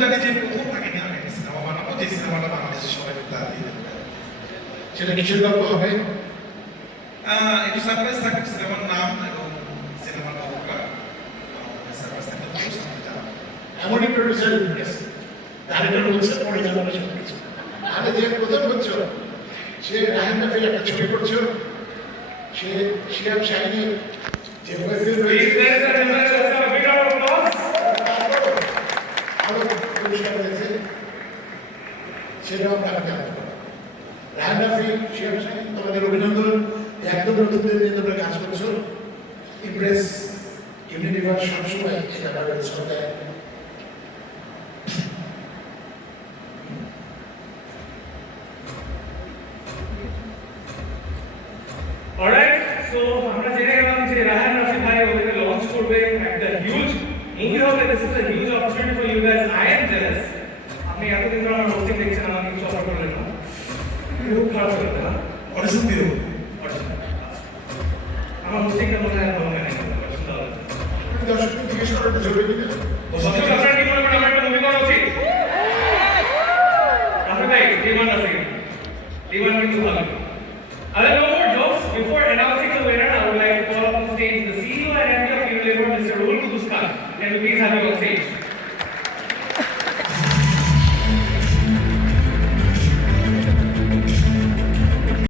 জানি যে প্রথম তাকে নিয়ে আমি একটা সিনেমা বানাবো, যে সিনেমাটা বাংলাদেশে সবাই তারা দিয়ে দেবে। সেটা কিসের গল্প হবে? একটু সারপ্রাইজ থাকবে সিনেমার নাম এবং সিনেমার গল্পটা সারপ্রাইজ থাকবে। এমনই প্রডিউসার ইমপ্রেস, ডাইরেক্টর বলছে পরে যাবো সব কিছু। আমি যে প্রথম বলছো সে রাহেন রাফির একটা ছবি করছো, সে শিয়াব শাহিনী যে ওয়েসিল রয়েছে আরো পুরস্কার রয়েছে, সেটাও তারা জানতে পারে। রাহেন রাফি, শিয়াব শাহিনী, তোমাদের অভিনন্দন, একদম নতুনদের নিয়ে তোমরা কাজ করছো। ইমপ্রেস ইউনিভার্স সবসময় এটা পাবে শ্রদ্ধায়। Alright, so আমরা জেনে গেলাম যে রাহান রাফি ভাই ওদেরকে লঞ্চ করবে একটা হিউজ মুভি হবে। This is a huge opportunity for you guys. I am jealous. আপনি এতদিন ধরে আমার হোস্টিং দেখছেন, আমাকে কিছু অফার করলেন না, খুব খারাপ লাগবে না? অডিশন দিও। আমার হোস্টিংটা মনে হয় ভালো লাগে না। দর্শকদের জিজ্ঞেস করাটা জরুরি না? আপনারা কি মনে করেন আমার একটা মুভি করা উচিত? রাফি ভাই, ডিমান্ড আছে, ডিমান্ড কিন্তু ভালো। Are there no more jokes? Before announcing the winner, I would like to call up on stage the CEO and MD of Unilever, Mr. Rahul Kuduskar. Can we please have you on stage?